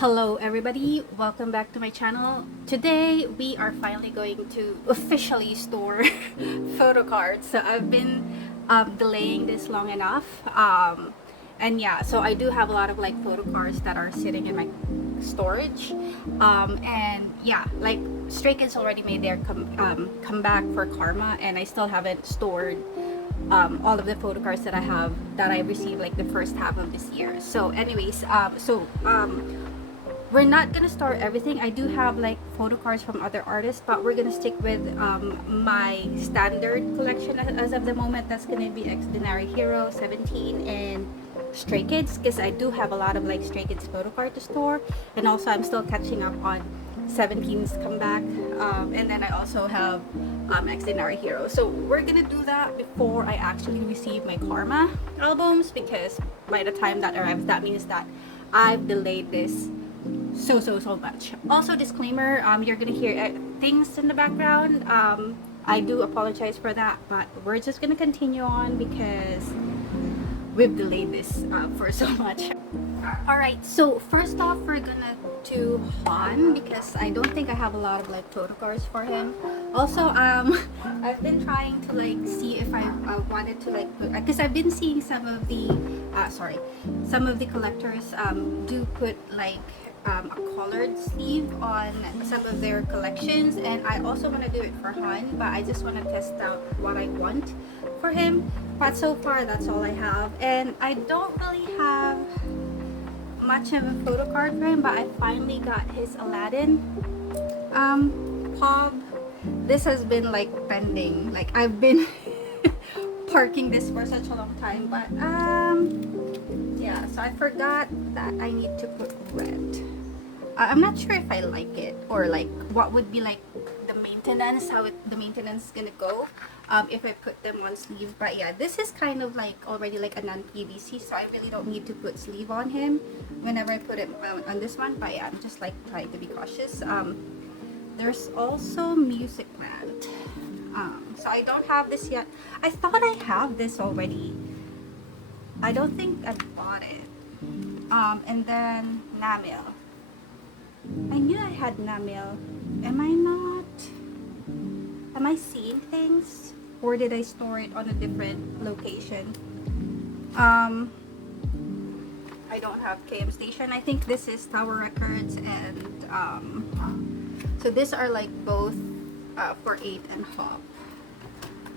Hello everybody, welcome back to my channel. Today we are finally going to officially store photocards. So I've been delaying this long enough, and yeah, so I do have a lot of like photocards that are sitting in my storage, and yeah, like Stray Kids already made their comeback for Karma, and I still haven't stored all of the photocards that I received like the first half of this year. So anyways, we're not gonna store everything. I do have like photocards from other artists, but we're gonna stick with my standard collection as of the moment. That's gonna be Xdinary Heroes, 17, and Stray Kids, because I do have a lot of like Stray Kids photocard to store, and also I'm still catching up on 17's comeback, and then I also have Xdinary Heroes. So we're gonna do that before I actually receive my Karma albums, because by the time that arrives, that means that I've delayed this so much. Also, disclaimer, you're gonna hear things in the background. I do apologize for that, but we're just gonna continue on because we've delayed this for so much. Alright, so first off, we're gonna do Han, because I don't think I have a lot of like photocards for him. Also, I've been trying to like see if I wanted to like put, because I've been seeing some of the collectors do put like a colored sleeve on some of their collections, and I also want to do it for Han, but I just want to test out what I want for him. But so far that's all I have, and I don't really have much of a photo card for him, but I finally got his Aladdin pub. This has been like pending, like I've been parking this for such a long time, but yeah, so I forgot that I need to put red. I'm not sure if I like it, or like what would be like the maintenance, the maintenance is gonna go if I put them on sleeve. But yeah, this is kind of like already like a non-PVC, so I really don't need to put sleeve on him whenever I put it on this one. But yeah, I'm just like trying to be cautious. There's also Music Plant. So I don't have this yet. I thought I have this already. I don't think I bought it. And then Namil. I knew I had Namil. Am I not? Am I seeing things? Or did I store it on a different location? I don't have KM Station. I think this is Tower Records, and so these are like both for 8 and Hop.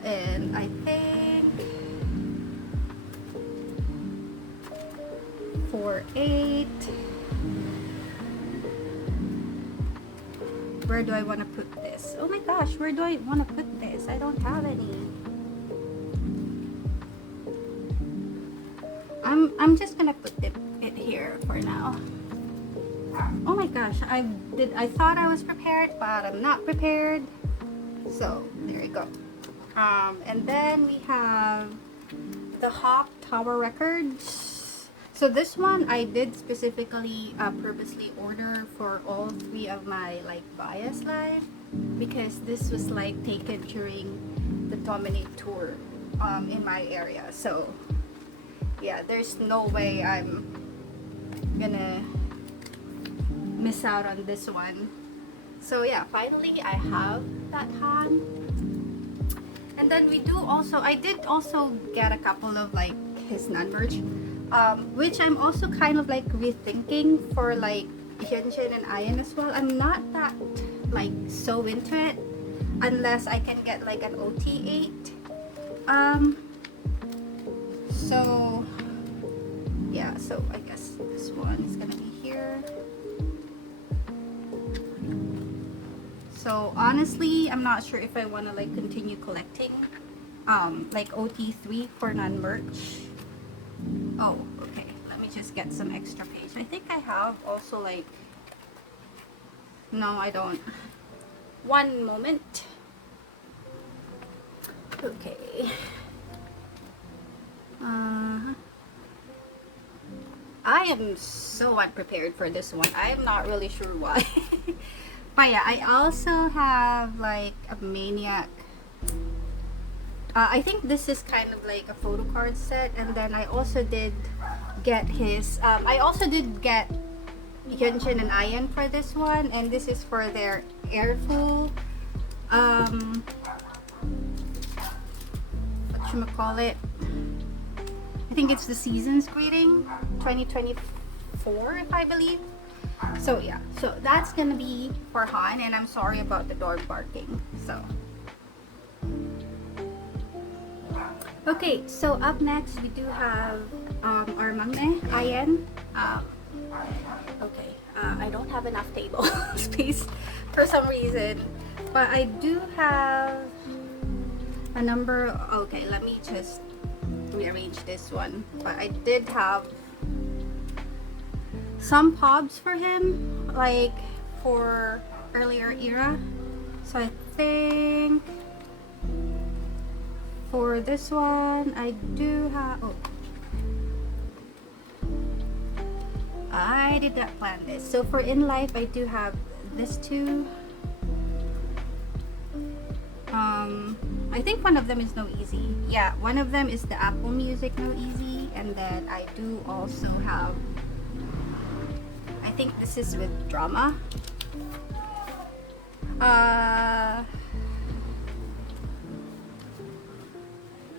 And I think for 8, where do I want to put this? Oh my gosh, where do I want to put this? I don't have any. I'm just gonna put it here for now. Oh my gosh, I thought I was prepared, but I'm not prepared. So there you go. And then we have the Hawk Tower Records. So this one I did specifically purposely order for all 3 of my like bias live, because this was like taken during the Dominate tour in my area. So yeah, there's no way I'm gonna miss out on this one. So yeah, finally I have that Han. And then we do also, I did also get a couple of like his non-merch, which I'm also kind of like rethinking for like Hyunjin and I.N as well. I'm not that like so into it unless I can get like an OT8. So yeah, so I guess this one is gonna be here. So honestly, I'm not sure if I want to like continue collecting like OT3 for non-merch. Oh, okay. Let me just get some extra page. I think I have also like, no, I don't. One moment. Okay. I am so unprepared for this one. I am not really sure why. But yeah, I also have like a Maniac. I think this is kind of like a photo card set, and then I also did get his. I also did get Hyunjin and I.N for this one, and this is for their airful whatchamacallit, I think it's the season's greeting 2024 if I believe. So yeah, so that's gonna be for Han, and I'm sorry about the dog barking. So okay, so up next we do have our maknae I.N. Okay, I don't have enough table space for some reason, but I do have a number. Okay, let me just rearrange this one. But I did have some pobs for him, like for earlier era. So I think for this one I do have, oh, I did not plan this. So for In Life I do have this two. I think one of them is No Easy. Yeah, one of them is the Apple Music No Easy, and then I do also have, I think this is with Drama.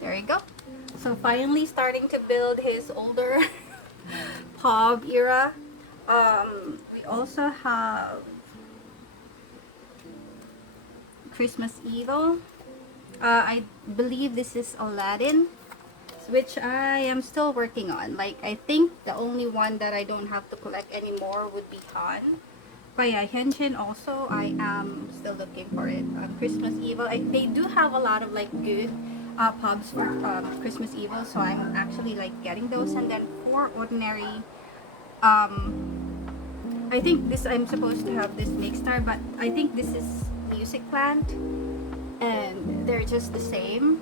There you go. So finally starting to build his older Pob era. We also have Christmas Evil. I believe this is Aladdin, which I am still working on. Like, I think the only one that I don't have to collect anymore would be Han. But yeah, Hyunjin also, I am still looking for it. Christmas Evil, they do have a lot of like good pubs for Christmas Evil, so I'm actually like getting those. And then for Ordinary, I think this, I'm supposed to have this Make Star, but I think this is Music Plant, and they're just the same.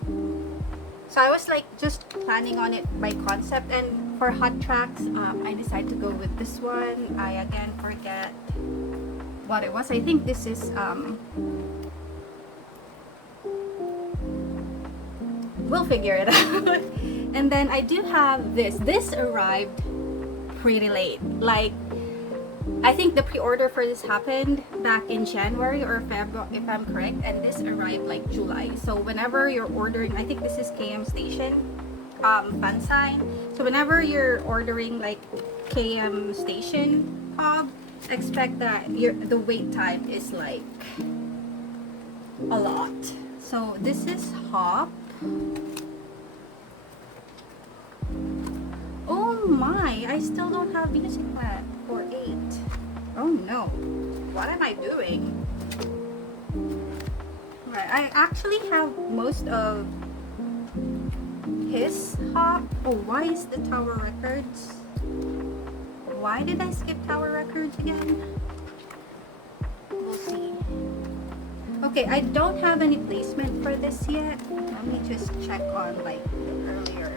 So I was like just planning on it by concept, and for Hot Tracks, I decided to go with this one. I again forget what it was. I think this is we'll figure it out. And then I do have this. This arrived pretty late. Like, I think the pre-order for this happened back in January or February, if I'm correct, and this arrived like July. So whenever you're ordering, I think this is KM Station fan sign. So whenever you're ordering like KM Station pub, expect that the wait time is like a lot. So this is Hop. Oh my, I still don't have Music Plant for 8. Oh no, what am I doing? Right, I actually have most of his Hop. Oh, why is the Tower Records? Why did I skip Tower Records again? We'll see. Okay, I don't have any placement for this yet. Let me just check on like the earlier.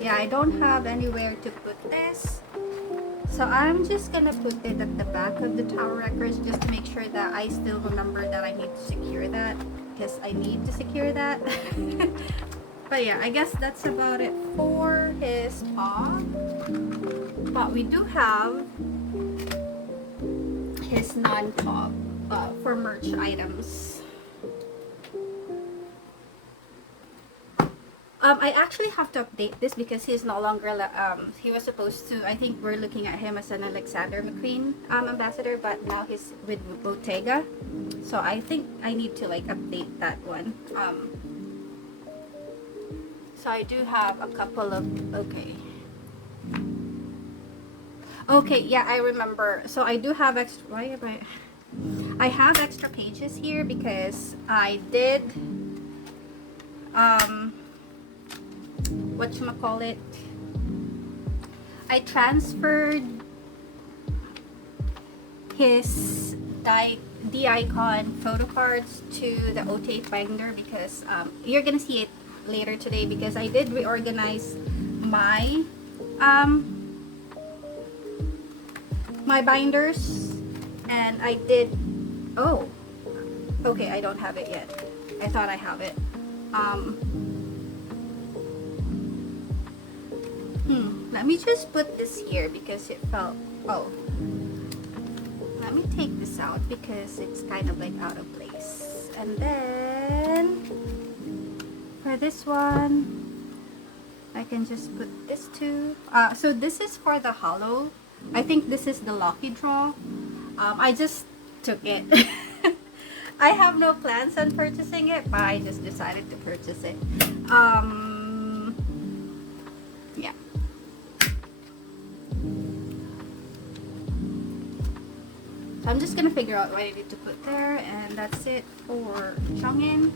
Yeah, I don't have anywhere to put this. So I'm just gonna put it at the back of the Tower Records just to make sure that I still remember that I need to secure that, because I need to secure that. But yeah, I guess that's about it for his pop. But we do have his non-pop for merch items. I actually have to update this because he's no longer, he was supposed to, I think we're looking at him as an Alexander McQueen ambassador, but now he's with Bottega. So I think I need to like update that one. So I do have a couple of, okay, yeah, I remember. So I do have extra, I have extra pages here because I did, whatchamacallit, I transferred his I.N Photocards to the O8 binder because you're gonna see it later today, because I did reorganize my my binders, and I did, oh, okay, I don't have it yet. I thought I have it. Let me just put this here because it felt Oh, let me take this out because it's kind of like out of place. And then for this one, I can just put this too. So this is for the hollow. I think this is the lucky draw. I just took it. I have no plans on purchasing it, but I just decided to purchase it. Yeah. So I'm just gonna figure out what I need to put there, and that's it for Hyunjin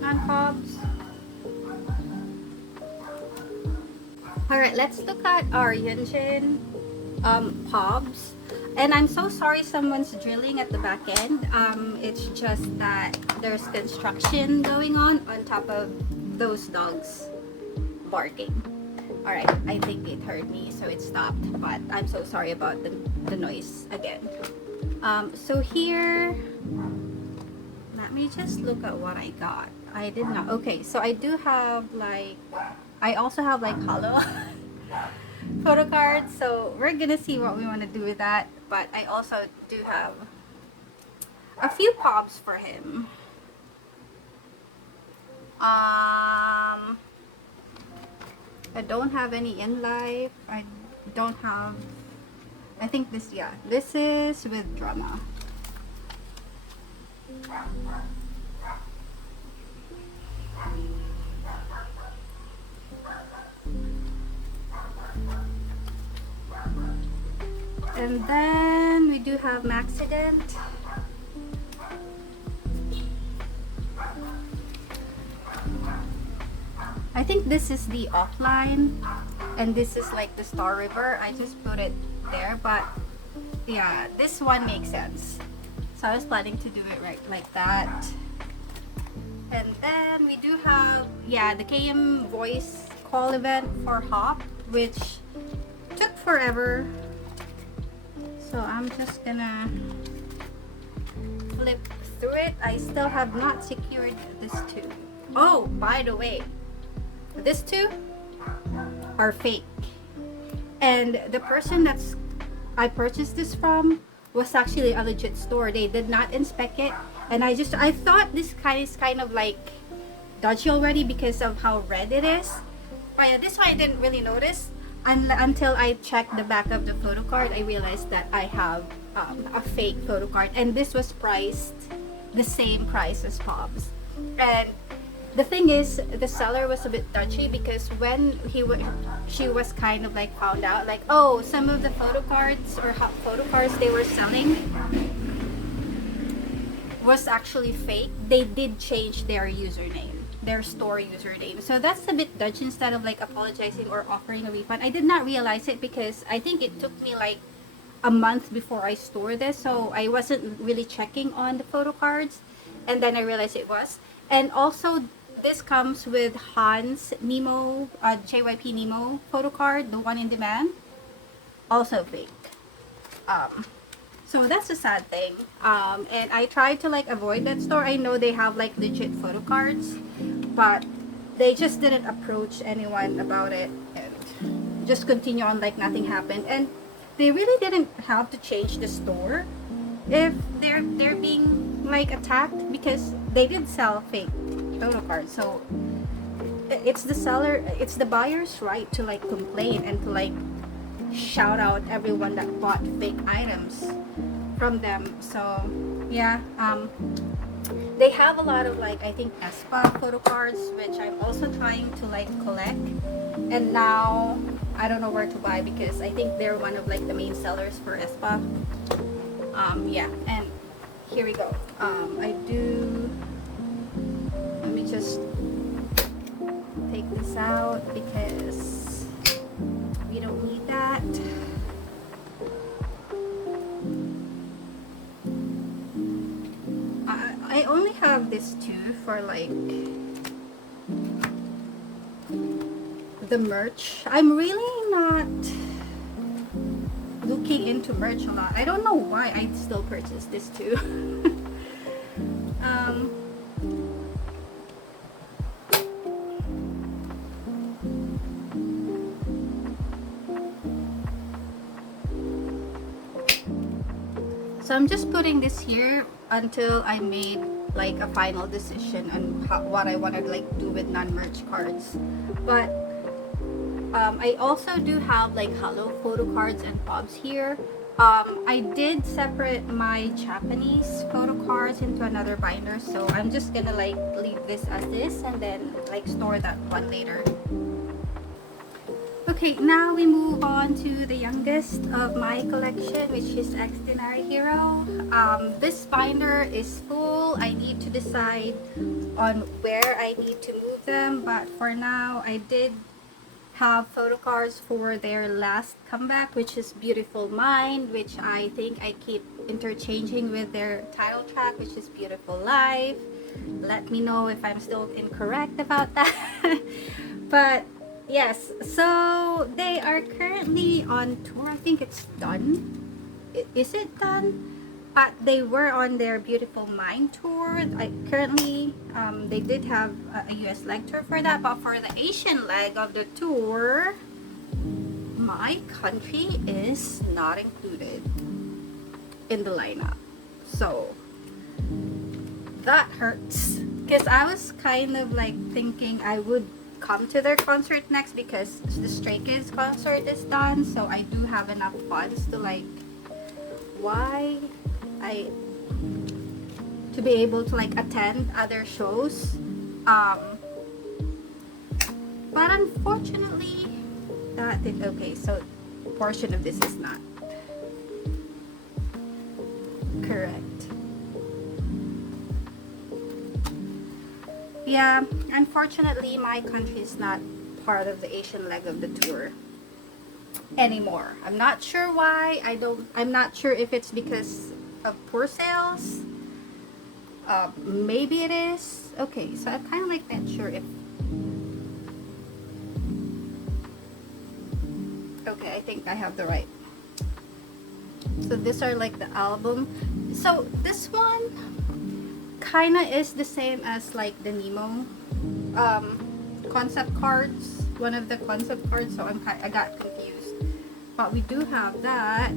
non-pobs. Alright, let's look at our Hyunjin pobs. And I'm so sorry someone's drilling at the back end. It's just that there's construction going on top of those dogs barking. Alright, I think it heard me, so it stopped. But I'm so sorry about the noise again. So here, let me just look at what I got. I did not. Okay, so I do have like, I also have like hollow Photocard, so we're gonna see what we want to do with that. But I also do have a few pobs for him. I don't have any in life. I don't have, I think this, yeah, this is with drama. And then we do have Maxident. I think this is the offline, and this is like the Star River. I just put it there, but yeah, this one makes sense. So I was planning to do it right like that. And then we do have, yeah, the KM voice call event for Hop, which took forever. So I'm just gonna flip through it. I still have not secured this too. Oh, by the way, these two are fake. And the person I purchased this from was actually a legit store. They did not inspect it. And I thought this is kind of like dodgy already because of how red it is. But yeah, this one I didn't really notice. Until I checked the back of the Photocard, I realized that I have a fake Photocard, and this was priced the same price as Pobs. And the thing is, the seller was a bit touchy because when she was kind of like found out, like, oh, some of the Photocards or hot Photocards they were selling was actually fake. They did change their username, their store username. So that's a bit dodgy. Instead of like apologizing or offering a refund, I did not realize it because I think it took me like a month before I stored this, so I wasn't really checking on the Photocards, and then I realized it was. And also this comes with Hans Nemo, JYP Nemo Photocard, the one in demand, also fake. So that's a sad thing. And I tried to like avoid that store. I know they have like legit Photocards, but they just didn't approach anyone about it and just continue on like nothing happened. And they really didn't have to change the store if they're being like attacked, because they did sell fake Photocards. So it's the seller, it's the buyer's right to like complain and to like shout out everyone that bought fake items from them. So yeah, they have a lot of like, I think, Espa Photocards, which I'm also trying to like collect, and now I don't know where to buy because I think they're one of like the main sellers for Espa. Yeah, and here we go. Let me just take this out because we don't need that. I only have this too for like the merch. I'm really not looking into merch a lot. I don't know why I still purchased this too. So I'm just putting this here until I made like a final decision on what I want to like do with non-merge cards. But I also do have like hollow photo cards and fobs here. I did separate my Japanese photo cards into another binder, so I'm just gonna like leave this as this and then like store that one later. Okay, now we move on to the youngest of my collection, which is Xdinary Hero. This binder is full. I need to decide on where I need to move them, but for now I did have photo cards for their last comeback, which is Beautiful Mind, which I think I keep interchanging with their title track, which is Beautiful Life. Let me know if I'm still incorrect about that. But yes, so they are currently on tour. I think it's done. Is it done? But they were on their Beautiful Mind tour. Currently, they did have a US leg tour for that, but for the Asian leg of the tour, my country is not included in the lineup. So that hurts, because I was kind of like thinking I would come to their concert next because the Stray Kids concert is done, so I do have enough funds to like to be able to like attend other shows, but unfortunately that did okay. So a portion of this is not correct. Yeah, unfortunately my country is not part of the Asian leg of the tour anymore. I'm not sure why. I'm not sure if it's because of poor sales. Maybe it is. Okay, so I'm kind of like not sure if. Okay, I think I have the right. So these are like the album. So this one kind of is the same as like the Nemo concept cards. One of the concept cards. So I got confused. But we do have that.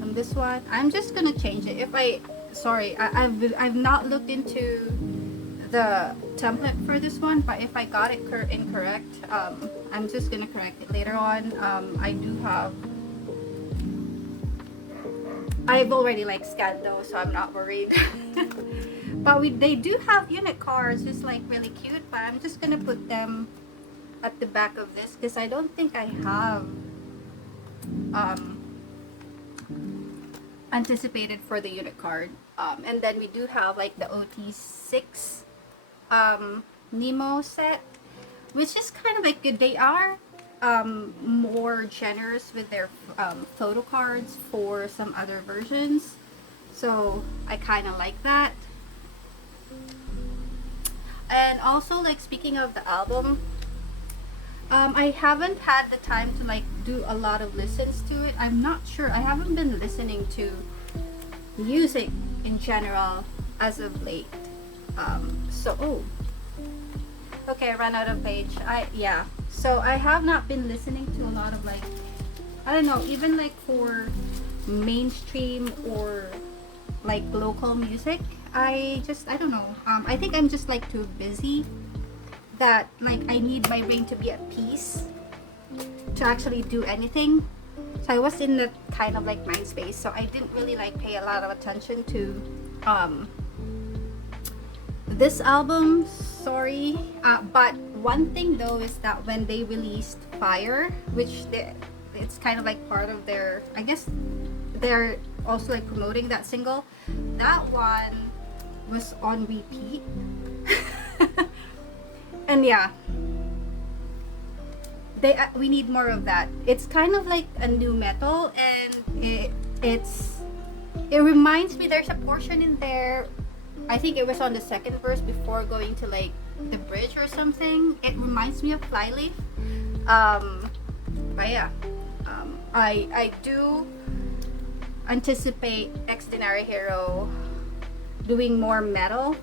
And this one, I'm just gonna change it. I've not looked into the template for this one, but if I got it incorrect, I'm just gonna correct it later on. I've already like scanned those, so I'm not worried. But they do have unit cards, just like really cute, but I'm just gonna put them at the back of this because I don't think I have anticipated for the unit card. And then we do have like the OT6 Nemo set, which is kind of like good. They are more generous with their photo cards for some other versions, so I kind of like that. And also, like, speaking of the album, I haven't had the time to like do a lot of listens to it. I'm not sure. I haven't been listening to music in general as of late. Okay, I ran out of page. So I have not been listening to a lot of like, I don't know, even like for mainstream or like local music. I don't know. I think I'm just like too busy that like I need my brain to be at peace to actually do anything. So I was in that kind of like mind space, so I didn't really like pay a lot of attention to this album, sorry. But one thing though is that when they released Fire, which it's kind of like part of their, I guess they're also like promoting that single, that one was on repeat. And yeah, we need more of that. It's kind of like a new metal, and it reminds me, there's a portion in there, I think it was on the second verse before going to like the bridge or something. It reminds me of Flyleaf. But yeah, I do anticipate Xdinary Hero doing more metal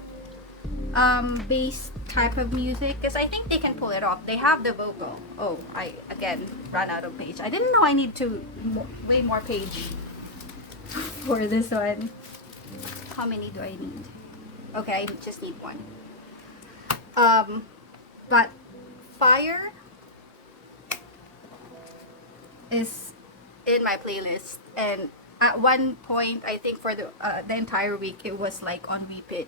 based type of music, because I think they can pull it off. They have the vocal. Oh, I again ran out of page. I didn't know I need to way more page. for this one. How many do I need? Okay, I just need one. But fire is in my playlist, and at one point I think for the entire week it was like on repeat.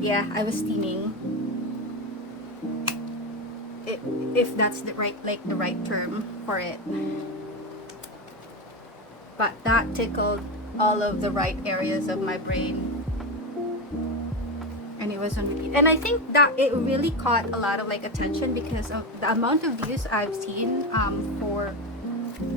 Yeah, I was steaming, if that's the right term for it, but that tickled all of the right areas of my brain, and it was on repeat. And I think that it really caught a lot of like attention because of the amount of views I've seen for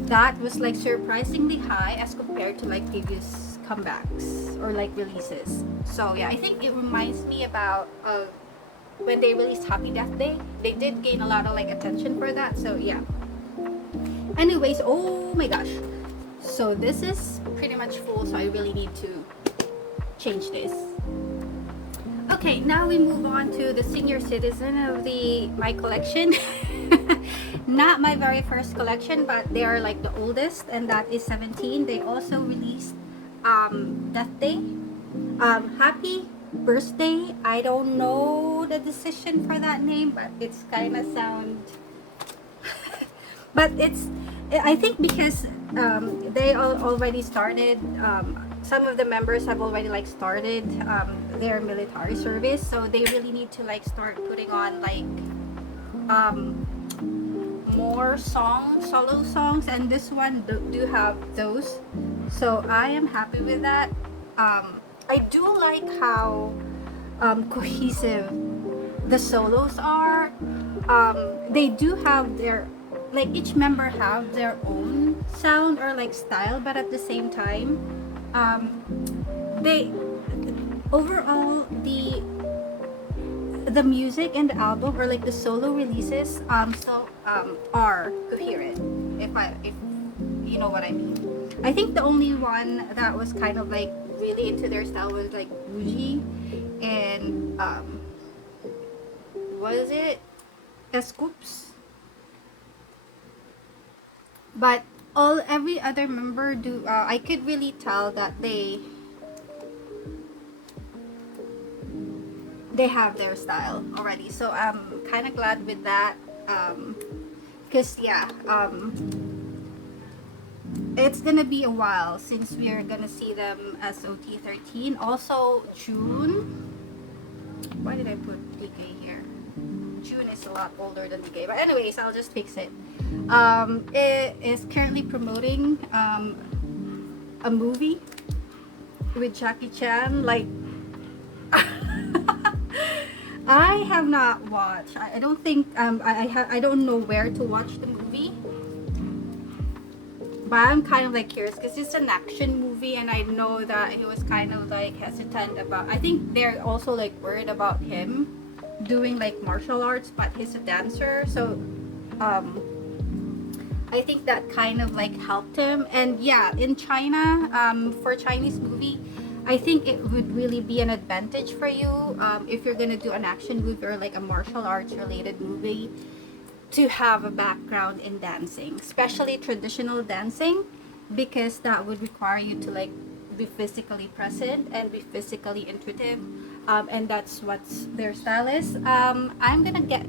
that was like surprisingly high as compared to like previous comebacks or like releases. So yeah, I think it reminds me about when they released Happy Death Day. They did gain a lot of like attention for that. So yeah. Anyways, oh my gosh. So this is pretty much full, so I really need to change this. Okay, now we move on to the senior citizen of my collection. Not my very first collection, but they are like the oldest, and that is 17. They also released Death Day. Happy Birthday. I don't know the decision for that name, but it's kind of sound. But I think because they already started. Some of the members have already like started their military service, so they really need to like start putting on like more solo songs, and this one do have those, so I am happy with that. I do like how cohesive the solos are. They do have their, like, each member have their own sound or like style, but at the same time they overall the music and the album, or like the solo releases, still are coherent, if you know what I mean. I think the only one that was kind of like really into their style was like Bougie and was it Scoops? But every other member do I could really tell that they have their style already, so I'm kind of glad with that, because yeah, it's gonna be a while since we're gonna see them as OT13. Also June, why did I put DK here? June is a lot older than DK, but anyways, I'll just fix it. It is currently promoting a movie with Jackie Chan, like I have not watched. I don't think I don't know where to watch the movie, but I'm kind of like curious because it's an action movie, and I know that he was kind of like hesitant about. I think they're also like worried about him doing like martial arts, but he's a dancer, so I think that kind of like helped him. And yeah, in China, for Chinese movie, I think it would really be an advantage for you if you're gonna do an action movie or like a martial arts related movie, to have a background in dancing, especially traditional dancing, because that would require you to like be physically present and be physically intuitive, and that's what their style is. I'm gonna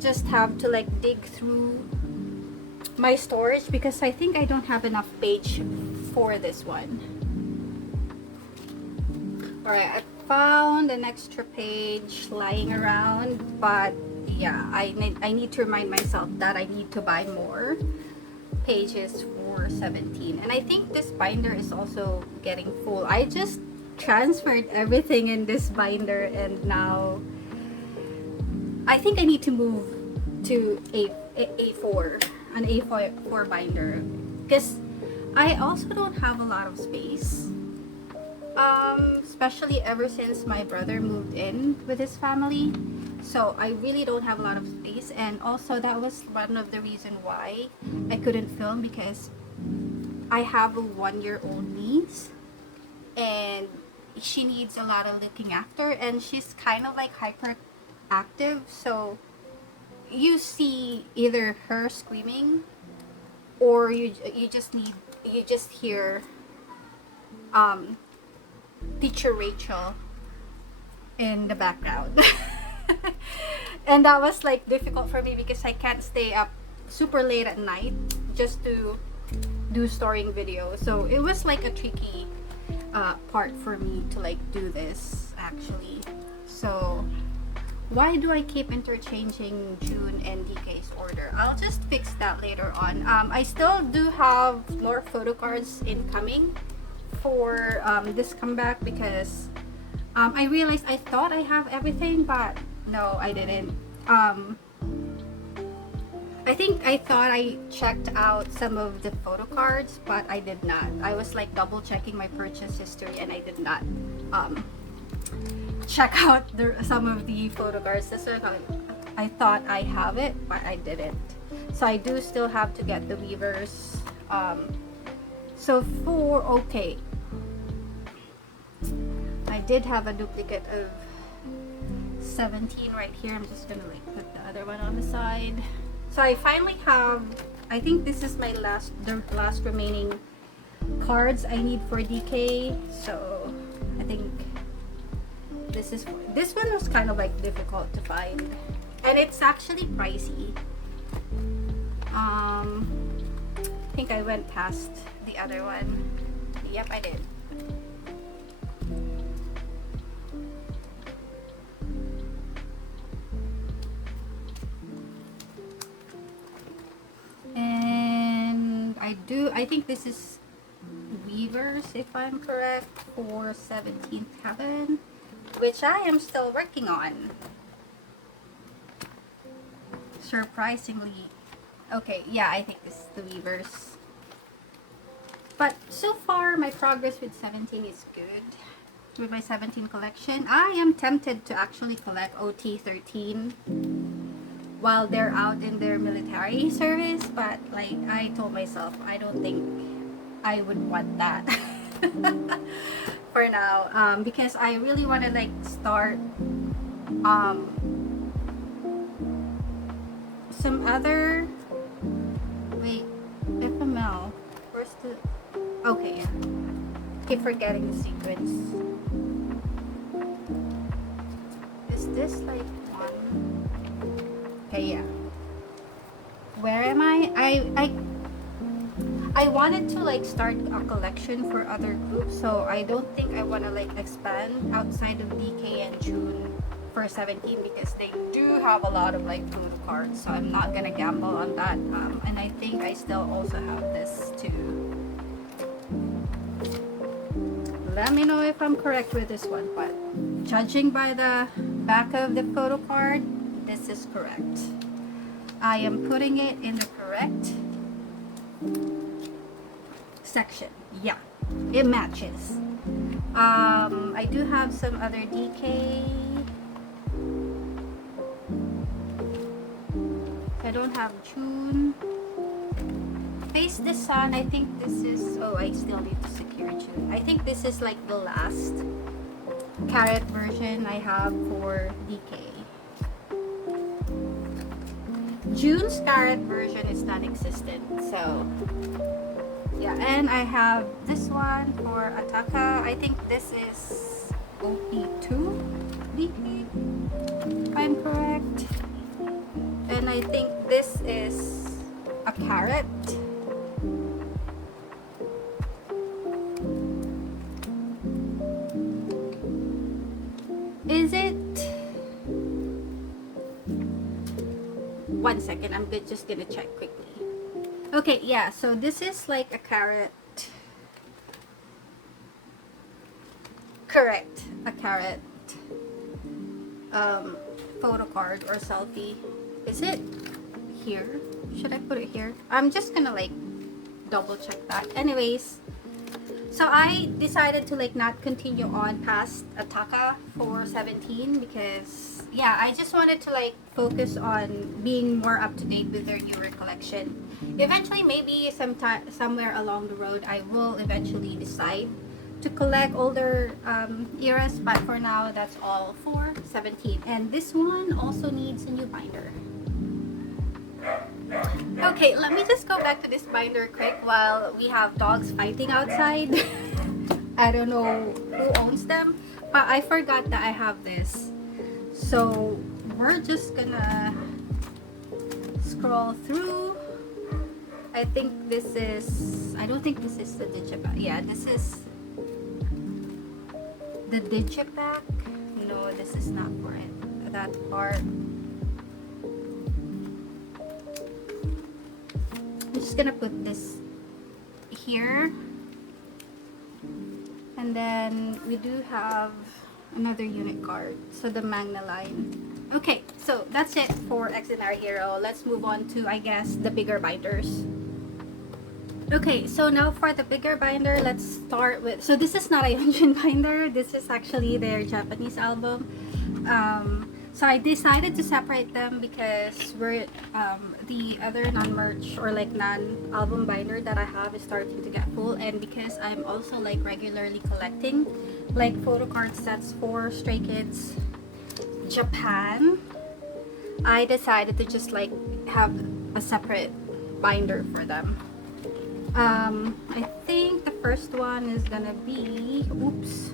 just have to like dig through my storage because I think I don't have enough page for this one. Alright, I found an extra page lying around, but yeah, I need to remind myself that I need to buy more pages for 17. And I think this binder is also getting full. I just transferred everything in this binder, and now I think I need to move to A4, an A4 binder, because I also don't have a lot of space. Especially ever since my brother moved in with his family, so I really don't have a lot of space. And also that was one of the reason why I couldn't film, because I have a 1-year-old niece and she needs a lot of looking after, and she's kind of like hyperactive, so you see either her screaming or you just hear teacher Rachel in the background. And that was like difficult for me because I can't stay up super late at night just to do storing video. So it was like a tricky part for me to like do this actually. So why do I keep interchanging June and DK's order? I'll just fix that later on. I still do have more photo cards incoming for this comeback because I realized I thought I have everything, but no, I didn't. I think I thought I checked out some of the photo cards, but I did not. I was like double checking my purchase history and I did not check out some of the photo cards. This one, I thought I have it, but I didn't. So I do still have to get the weavers. Okay. I did have a duplicate of 17 right here. I'm just gonna like put the other one on the side. So I finally have, I think this is my the last remaining cards I need for DK. So I think this one was kind of like difficult to find, and it's actually pricey. I think I went past the other one. Yep, I did. And I think this is weavers, if I'm correct, for 17th Heaven, which I am still working on. Surprisingly. Okay, yeah, I think this is the weavers. But so far, my progress with 17 is good. With my 17 collection, I am tempted to actually collect OT13 while they're out in their military service, but like I told myself, I don't think I would want that for now, because I really want to like start some other, wait, FML, where's the, okay, yeah. Keep forgetting the sequence. Is this like one? Okay, yeah. Where am I? I wanted to like start a collection for other groups, so I don't think I want to like expand outside of DK and June for 17 because they do have a lot of like photo cards, so I'm not gonna gamble on that. And I think I still also have this too. Let me know if I'm correct with this one, but judging by the back of the photo card, this is correct. I am putting it in the correct section. Yeah, it matches. I do have some other DK. I don't have June. Face the Sun, I think this is, oh, I still need to secure June. I think this is like the last carrot version I have for DK. June's carrot version is non-existent, so yeah. And I have this one for Ataka. I think this is OP2 DK, if I'm correct. And I think this is a carrot. Is it? One second, I'm just gonna check quickly. Okay, yeah, so this is like a carrot. Correct, a carrot photo card or selfie. Is it here? Should I put it here? I'm just gonna like double check that. Anyways, so I decided to like not continue on past Ataka for 17 because yeah, I just wanted to like focus on being more up to date with their newer collection. Eventually, maybe somewhere along the road, I will eventually decide to collect older eras, but for now, that's all for 17. And this one also needs a new binder. Okay, let me just go back to this binder quick while we have dogs fighting outside. I don't know who owns them, but I forgot that I have this. So we're just gonna scroll through. I think this is, I don't think this is the digipack. Yeah, this is the digipack. No, this is not for it. That part. I'm just gonna put this here. And then we do have another unit card. So the Magna line. Okay, so that's it for Xdinary Hero. Let's move on to, I guess, the bigger binders. Okay, so now for the bigger binder, let's start with, so this is not a Hyunjin binder, this is actually their Japanese album. So I decided to separate them because we're, the other non-merch or like non-album binder that I have is starting to get full, and because I'm also like regularly collecting like photocard sets for Stray Kids Japan, I decided to just like have a separate binder for them. I think the first one is gonna be, oops.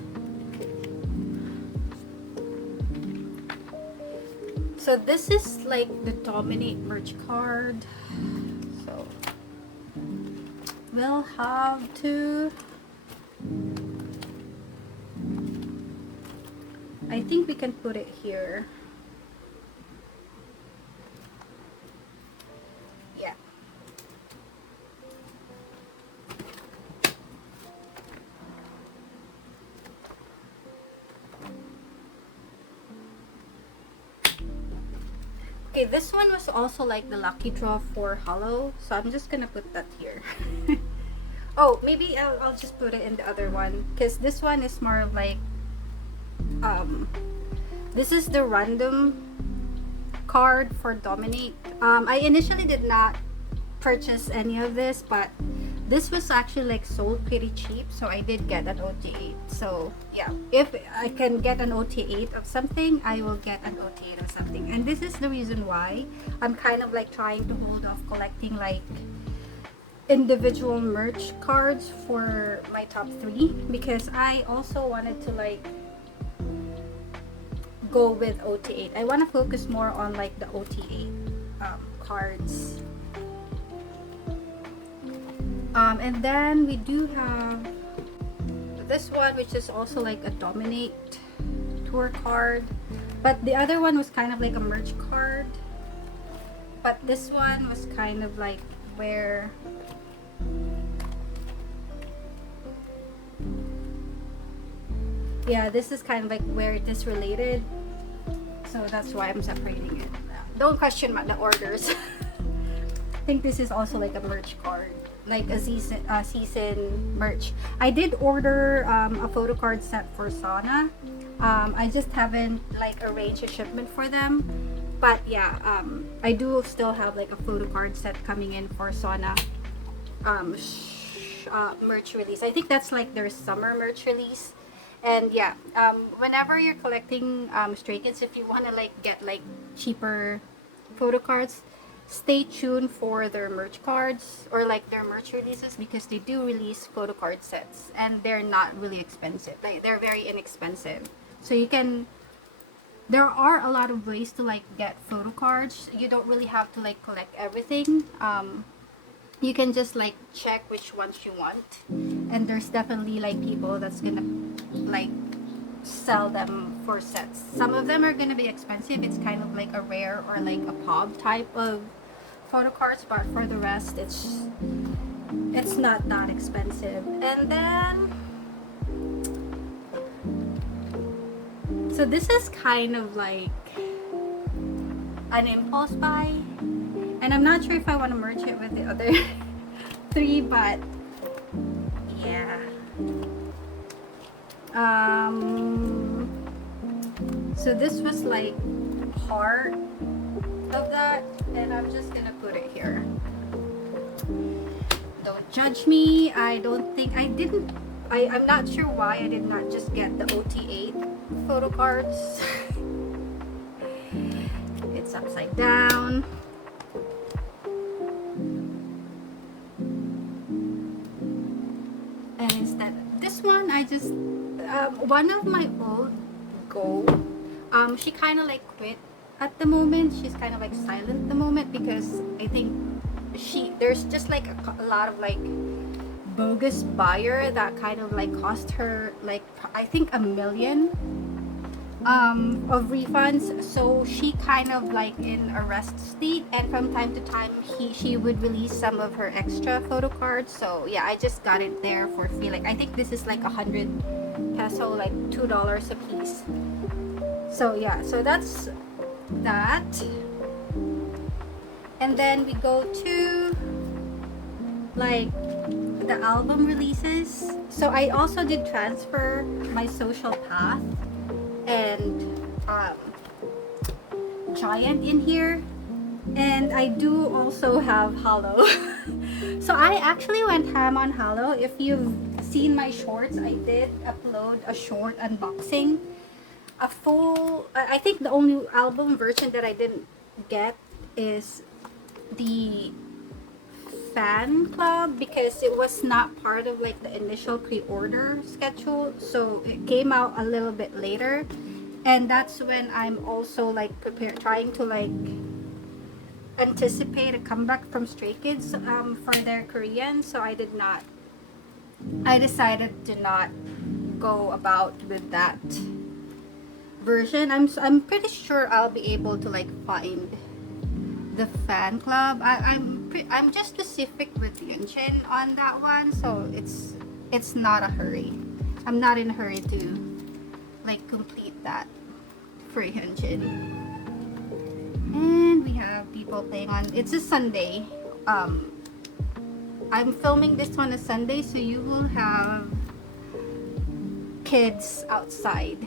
So this is like the Dominate merch card. So we'll have to, I think we can put it here. Yeah. Okay, this one was also like the lucky draw for Hollow, so I'm just gonna put that here. Oh, maybe I'll just put it in the other one, because this one is more of like, this is the random card for Dominate. I initially did not purchase any of this, but this was actually like sold pretty cheap, so I did get an OT8. So yeah, if I can get an OT8 of something, I will get an OT8 of something. And this is the reason why I'm kind of like trying to hold off collecting like individual merch cards for my top 3, because I also wanted to like go with OT8. I want to focus more on like the OT8 cards. And then we do have this one, which is also like a Dominate tour card, but the other one was kind of like a merch card, but this one was kind of like where yeah, this is kind of like where it is related, so that's why I'm separating it. Don't question the orders. I think this is also like a merch card, like a season merch. I did order a photocard set for Sauna. I just haven't like arranged a shipment for them, but yeah, I do still have like a photocard set coming in for Sauna merch release. I think that's like their summer merch release. And yeah, whenever you're collecting Stray Kids, if you want to like get like cheaper photocards, stay tuned for their merch cards or like their merch releases, because they do release photocard sets and they're not really expensive. They're very inexpensive. So you can, there are a lot of ways to like get photocards. You don't really have to like collect everything. You can just like check which ones you want, and there's definitely like people that's gonna like sell them for sets. Some of them are gonna be expensive. It's kind of like a rare or like a pub type of photocards, but for the rest it's not that expensive. And then so this is kind of like an impulse buy, and I'm not sure if I want to merge it with the other 3, but yeah. So this was like part of that, and I'm just gonna put it here. Don't judge me. I don't think I didn't. I'm not sure why I did not just get the OT8 photocards. It's upside down. one of my old go, she kind of like quit at the moment. She's kind of like silent at the moment because I think there's just like a lot of like bogus buyer that kind of like cost her like I think $1 million of refunds. So she kind of like in a rest state, and from time to time she would release some of her extra photo cards. So yeah, I just got it there for free. Like I think this is like 100 peso, like $2 a piece. So yeah, so that's that. And then we go to like the album releases. So I also did transfer my social path and Giant in here, and I do also have Halo. So I actually went ham on Halo. If you've seen my shorts, I did upload a short unboxing. A full, I think the only album version that I didn't get is the fan club because it was not part of like the initial pre-order schedule, so it came out a little bit later, and that's when I'm also like trying to like anticipate a comeback from Stray Kids for their Korean. So I decided to not go about with that version. I'm pretty sure I'll be able to like find the fan club. I'm just specific with Hyunjin on that one, so it's not a hurry. I'm not in a hurry to like complete that for Hyunjin. And we have people playing on. It's a Sunday. I'm filming this on a Sunday, so you will have kids outside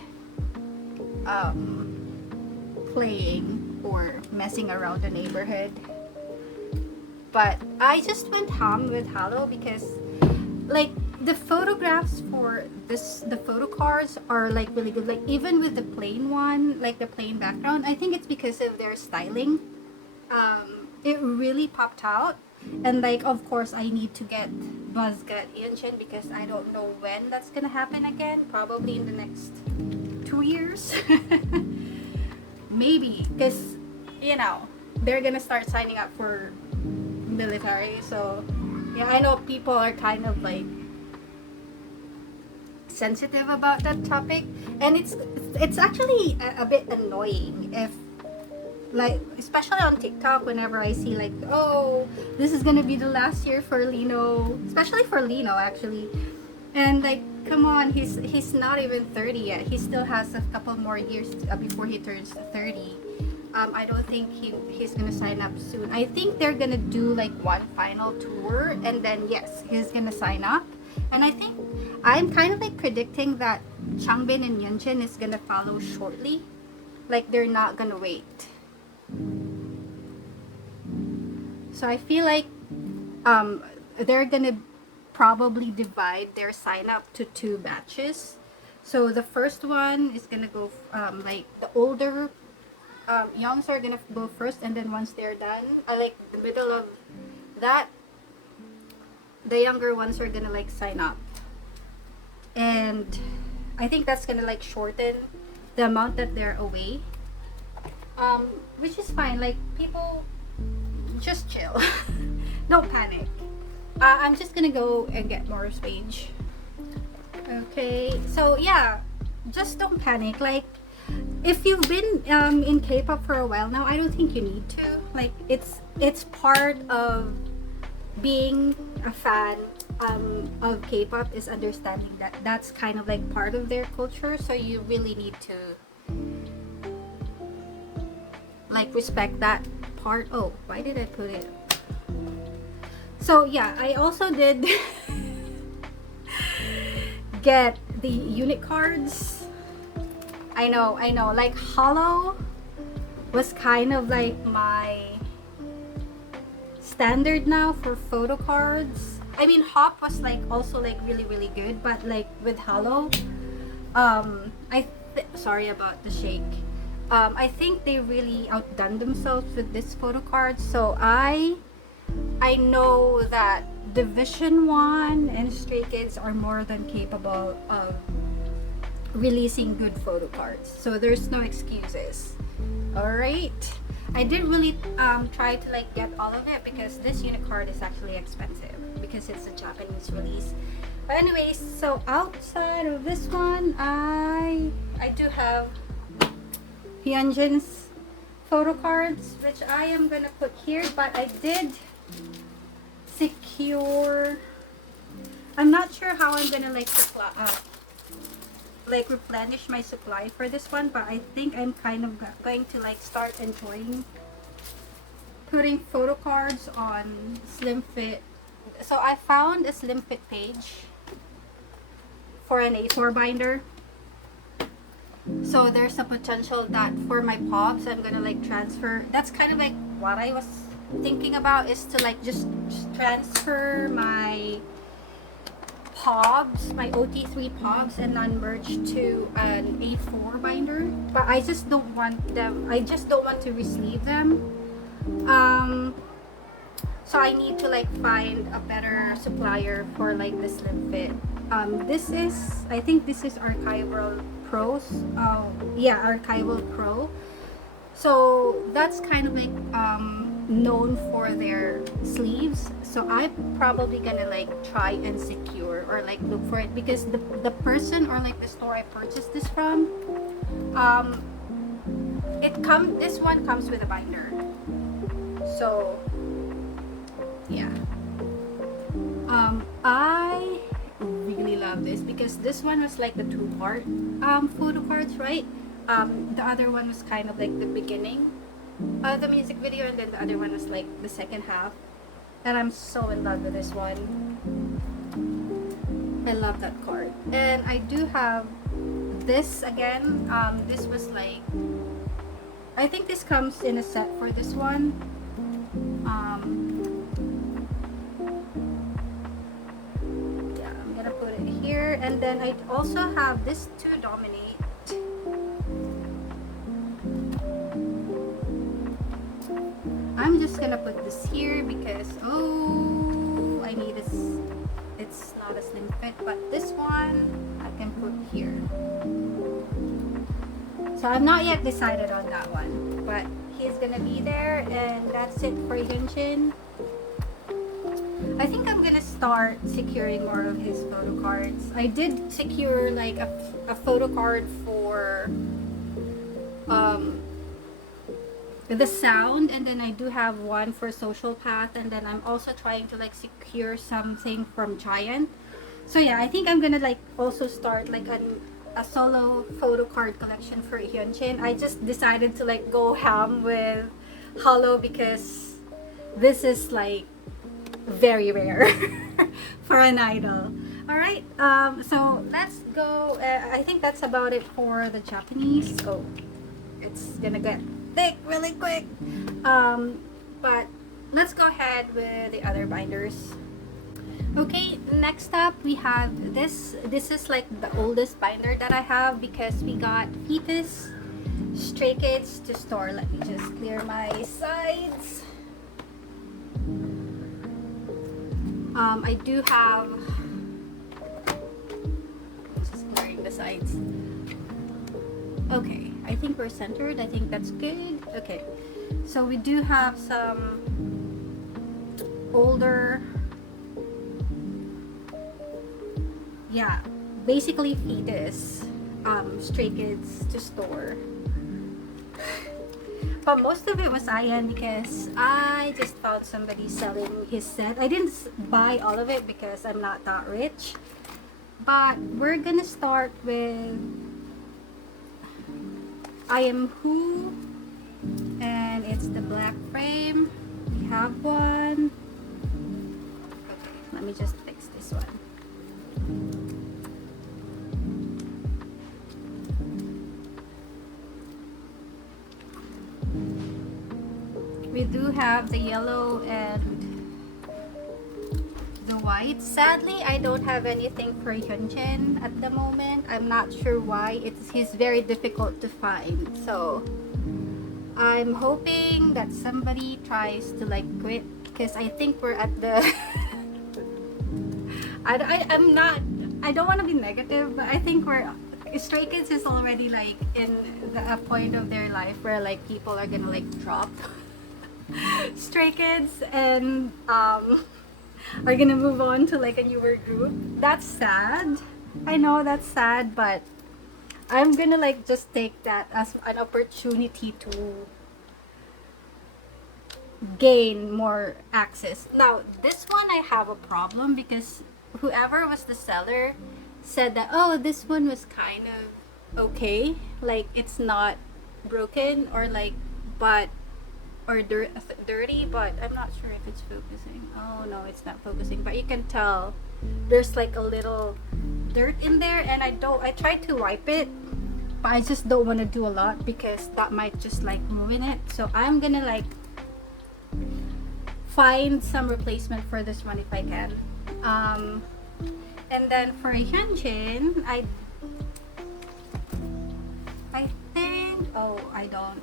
playing or messing around the neighborhood. But I just went ham with Halo because like the photographs for the photo cards are like really good. Like even with the plain one, like the plain background, I think it's because of their styling. It really popped out. And like of course I need to get Buzzcut Hyunjin because I don't know when that's gonna happen again. Probably in the next 2 years. Maybe, because you know they're gonna start signing up for military. So yeah, I know people are kind of like sensitive about that topic, and it's actually a bit annoying if like, especially on TikTok, whenever I see like, oh, this is gonna be the last year for Lino, especially for Lino actually, and like, come on, he's not even 30 yet. He still has a couple more years before he turns 30. I don't think he's gonna sign up soon. I think they're gonna do like one final tour, and then yes, he's gonna sign up. And I think I'm kind of like predicting that Changbin and Hyunjin is gonna follow shortly. Like they're not gonna wait. So I feel like they're gonna probably divide their sign up to 2 batches. So the first one is gonna go like the older youngs are gonna go first, and then once they're done, like the middle of that, the younger ones are gonna like sign up. And I think that's gonna like shorten the amount that they're away, which is fine. Like people just chill. Don't panic. I'm just gonna go and get more page. Okay, so yeah, just don't panic. Like if you've been in K-pop for a while now, I don't think you need to. Like it's part of being a fan of K-pop is understanding that that's kind of like part of their culture. So you really need to like respect that part. Oh, why did I put it? So yeah, I also did get the unit cards. I know, like Holo was kind of like my standard now for photo cards. I mean, Hop was like also like really good, but like with Holo, sorry about the shake. I think they really outdone themselves with this photo card. So I know that Division 1 and Stray Kids are more than capable of releasing good photo cards. So there's no excuses. Alright. I did really try to like get all of it because this unit card is actually expensive because it's a Japanese release. But anyways, so outside of this one, I do have Hyunjin's Photocards, which I am gonna put here, but I did secure. I'm not sure how I'm gonna like replenish my supply for this one, but I think I'm kind of going to like start enjoying putting photo cards on slim fit. So I found a slim fit page for an A4 binder. So there's a potential that for my pops I'm gonna like transfer. That's kind of like what I was thinking about, is to like just transfer my pobs, my OT3 pobs, and non-merge to an A4 binder. But I just don't want them, I just don't want to resleeve them. So I need to like find a better supplier for like the slim fit. This is, I think this is Archival Pros. Yeah, Archival Pro. So that's kind of like known for their sleeves. So I'm probably gonna like try and secure or like look for it, because the person or like the store I purchased this from, this one comes with a binder. So yeah, I really love this because this one was like the two-part photo cards, right? The other one was kind of like the beginning of the music video, and then the other one was like the second half. And I'm so in love with this one. I love that card. And I do have this again. This was like, I think this comes in a set for this one. Yeah, I'm gonna put it here. And then I also have this to Dominate. I'm just gonna put this here because I need this. It's not a slim fit, but this one I can put here. So I'm not yet decided on that one, but he's gonna be there, and that's it for Hyunjin. I think I'm gonna start securing more of his photo cards. I did secure like a photo card for the sound, and then I do have one for Social Path, and then I'm also trying to like secure something from Giant. So yeah, I think I'm gonna like also start like a solo photo card collection for Hyunjin. I just decided to like go ham with Holo because this is like very rare for an idol. All right, so let's go. I think that's about it for the Japanese. So it's gonna get thick really quick, but let's go ahead with the other binders. Okay, next up we have this is like the oldest binder that I have because we got Fetus Stray Kids to store. Let me just clear my sides. I do have, just clearing the sides. Okay, I think we're centered. I think that's good. Okay, so we do have some older, yeah, basically Fetus Stray Kids to store. But most of it was I.N because I just found somebody selling his set. I didn't buy all of it because I'm not that rich. But we're gonna start with I Am Who, and it's the black frame. We have one. Okay, let me just fix this one. We do have the yellow and the white. Sadly, I don't have anything for Hyunjin at the moment. I'm not sure why. He's very difficult to find. So I'm hoping that somebody tries to like quit, because I think we're at the I don't want to be negative, but I think we're Stray Kids is already like in a point of their life where like people are gonna like drop Stray Kids and are gonna move on to like a newer group. That's sad. I know that's sad, but I'm gonna like just take that as an opportunity to gain more access. Now this one I have a problem because whoever was the seller said that, oh, this one was kind of okay, like it's not broken or like but or dirty, but I'm not sure if it's focusing. Oh no, it's not focusing, but you can tell there's like a little dirt in there, and I tried to wipe it, but I just don't want to do a lot because that might just like ruin it. So I'm gonna like find some replacement for this one if I can. And then for Hyunjin, I think, oh, I don't.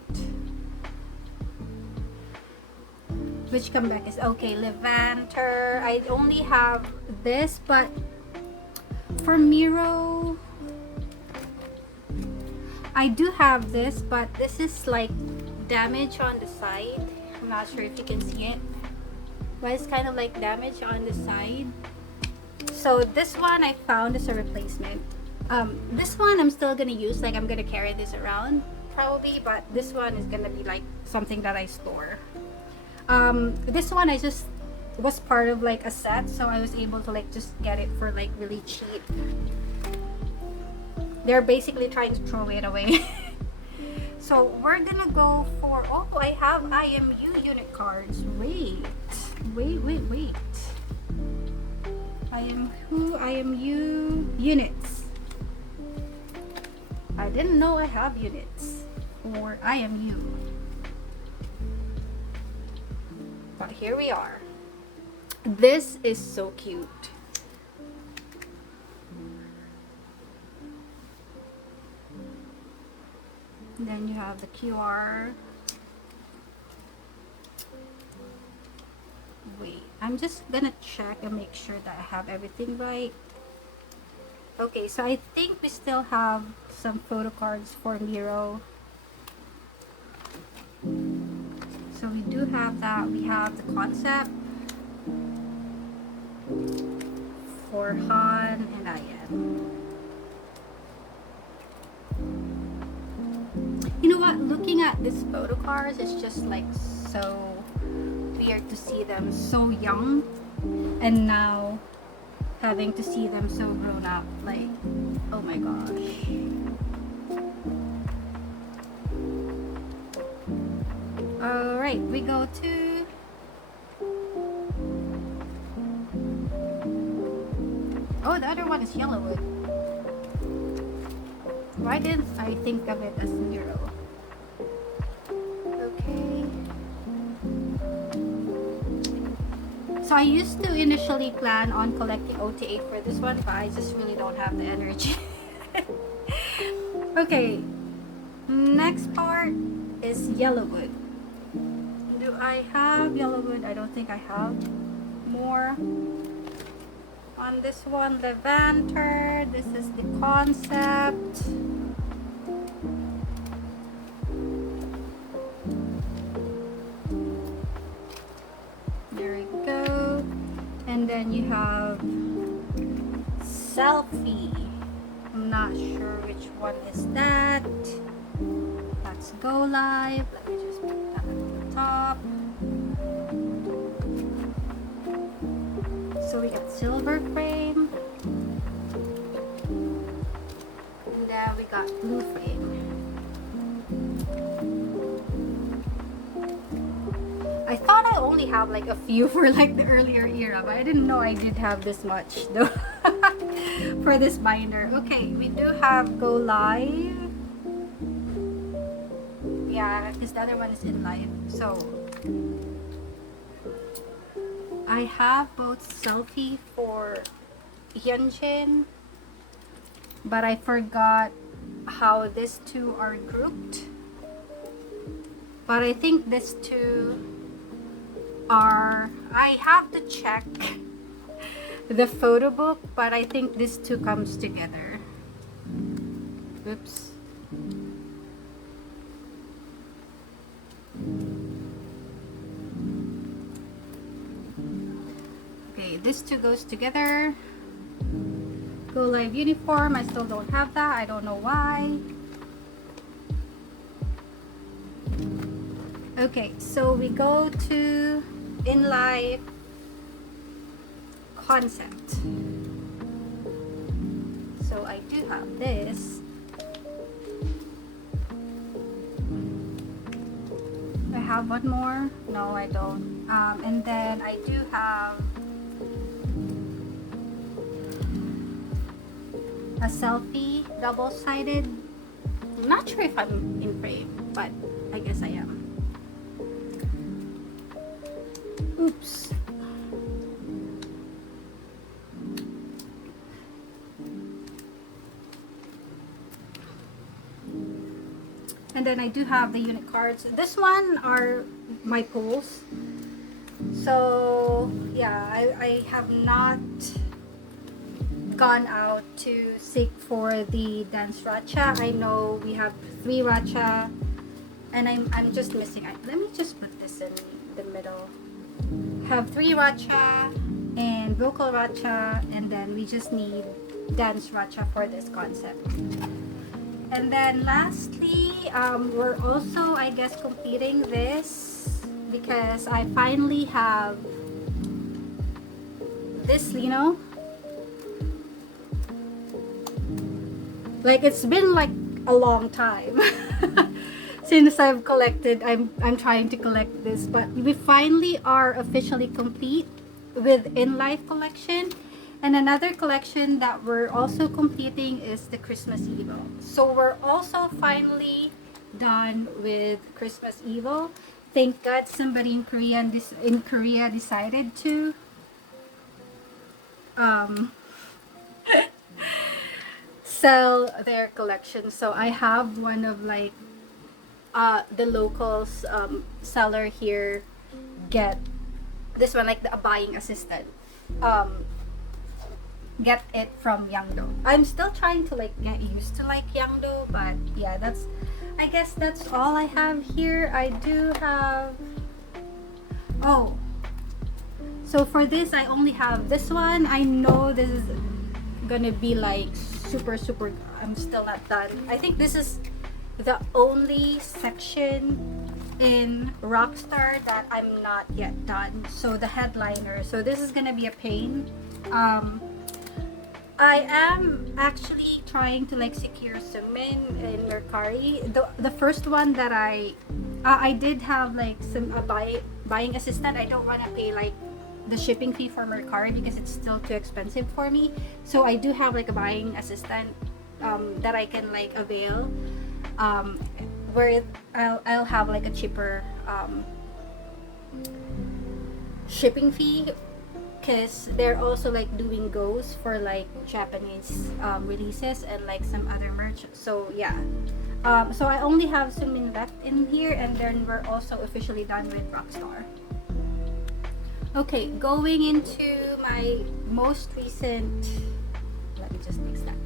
Which comeback is okay? Levanter. I only have this, but for Miro, I do have this, but this is like damage on the side. I'm not sure if you can see it, but it's kind of like damage on the side. So this one I found is a replacement. This one I'm still gonna use, like I'm gonna carry this around probably, but this one is gonna be like something that I store. This one I just was part of like a set, so I was able to like just get it for like really cheap. They're basically trying to throw it away. So we're gonna go for, oh, I have IMU unit cards. Wait. IMU units. I didn't know I have units for IMU. But here we are. This is so cute. And then you have the QR. Wait, I'm just gonna check and make sure that I have everything right. Okay, so I think we still have some photo cards for Miro. So we do have that. We have the concept for Han and I.N. You know what? Looking at these photo cards, it's just like so weird to see them so young and now having to see them so grown up. Like, oh my gosh. Alright, we go to oh, the other one is Yellowwood. Why didn't I think of it as Miro? Okay. So I used to initially plan on collecting OTA for this one, but I just really don't have the energy. Okay. Next part is Yellowwood. Do I have Yellowwood? I don't think I have more. On this one, Levanter. This is the concept. There we go. And then you have Selfie. I'm not sure which one is that. Let's go live. Let me just put that at the top. So we got silver frame, and then we got blue frame. I thought I only have like a few for like the earlier era, but I didn't know I did have this much though for this binder. Okay, we do have Go Live. Yeah, because the other one is in live. So I have both Selfie for Hyunjin, but I forgot how these two are grouped. But I think these two are, I have to check the photo book, but I think these two comes together. Oops. Okay, this two goes together. Go Live uniform, I still don't have that. I don't know why. Okay, so we go to In Life concept. So I do have this. I have one more. No, I don't. And then I do have a selfie, double-sided. I'm not sure if I'm in frame, but I guess I am. Oops. And then I do have the unit cards. This one are my pulls. So yeah, I have not gone out to seek for the dance racha. I know we have 3 racha, and I'm just missing. Let me just put this in the middle. Have 3 racha and vocal racha, and then we just need dance racha for this concept. And then lastly, we're also, I guess, completing this because I finally have this lino. Like, it's been like a long time since I've collected. I'm trying to collect this, but we finally are officially complete with In Life collection. And another collection that we're also completing is the Christmas Evil. So we're also finally done with Christmas Evil. Thank God somebody in Korea decided to sell their collection. So I have one of like the locals seller here get this one, like a buying assistant. Get it from Yangdo. I'm still trying to like get used to like Yangdo, but yeah, I guess that's all I have here. I do have, oh, so for this I only have this one. I know this is gonna be like super, I'm still not done. I think this is the only section in Rockstar that I'm not yet done. So the headliner, so this is gonna be a pain. I am actually trying to like secure Sumin in Mercari. The first one that I did have like some buying assistant. I don't want to pay like the shipping fee for Mercari because it's still too expensive for me. So I do have like a buying assistant that I can like avail, where I'll have like a cheaper shipping fee. Because they're also like doing goes for like Japanese releases and like some other merch. So yeah, so I only have Sumin left in here, and then we're also officially done with Rockstar. Okay, going into my most recent, let me just fix that,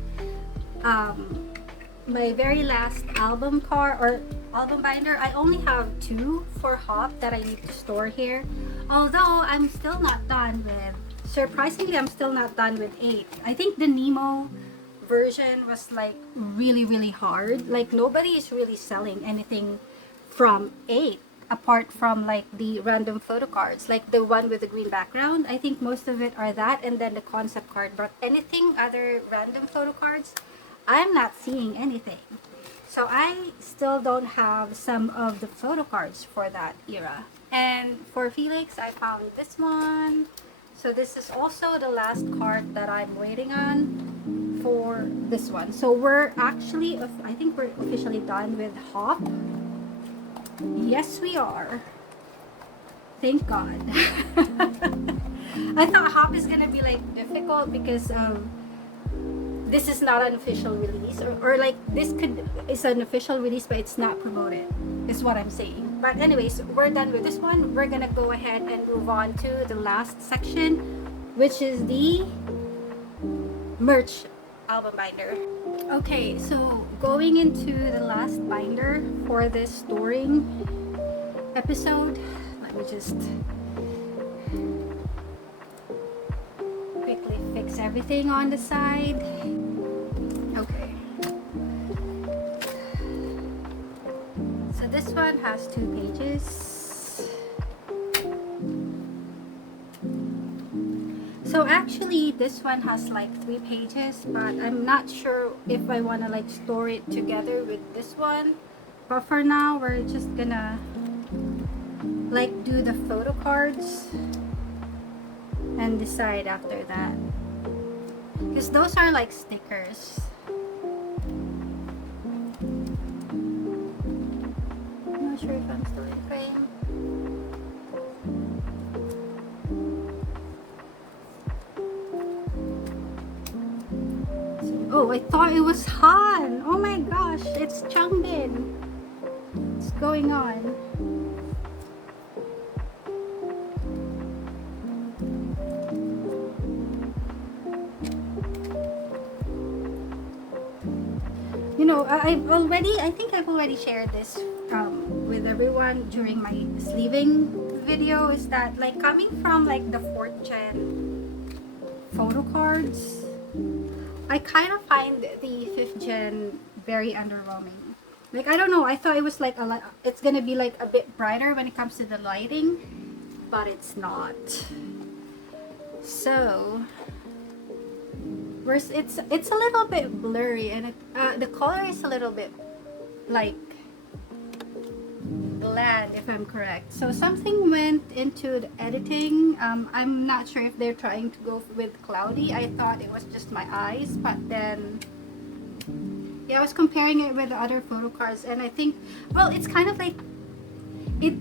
my very last album card or album binder. I only have 2 for Hop that I need to store here. Although I'm still not done with, surprisingly, I'm still not done with 8. I think the Nemo version was like really hard. Like nobody is really selling anything from 8 apart from like the random photo cards, like the one with the green background. I think most of it are that, and then the concept card. But anything other random photo cards, I'm not seeing anything. So I still don't have some of the photo cards for that era. And for Felix, I found this one. So this is also the last card that I'm waiting on for this one. So we're actually, I think we're officially done with Hop. Yes, we are. Thank God. I thought Hop is gonna be like difficult because this is not an official release, or like this is an official release but it's not promoted, is what I'm saying. But anyways, we're done with this one. We're gonna go ahead and move on to the last section, which is the merch album binder. Okay, so going into the last binder for this storing episode, let me just quickly fix everything on the side. Okay. So this one has 2 pages. So actually this one has like 3 pages, but I'm not sure if I want to like store it together with this one. But for now, we're just gonna like do the photo cards and decide after that. Because those are like stickers. I'm not sure if I'm still in frame. Oh, I thought it was Han. Oh my gosh, it's Changbin. What's going on? You know, I think I've already shared this with everyone during my sleeving video, is that like coming from like the 4th gen photo cards, I kind of find the 5th gen very underwhelming. Like, I don't know, I thought it was like it's gonna be like a bit brighter when it comes to the lighting, but it's not. So it's a little bit blurry, and the color is a little bit like bland, if I'm correct. So something went into the editing. I'm not sure if they're trying to go with cloudy. I thought it was just my eyes, but then yeah, I was comparing it with the other photo cards, and I think, well, it's kind of like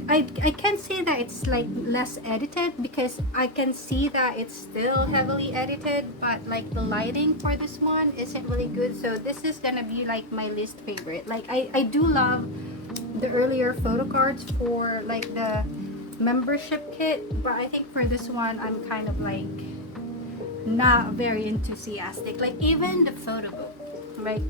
I can say that it's like less edited, because I can see that it's still heavily edited, but like the lighting for this one isn't really good. So this is gonna be like my least favorite. Like I do love the earlier photo cards for like the membership kit, but I think for this one I'm kind of like not very enthusiastic. Like even the photo book, like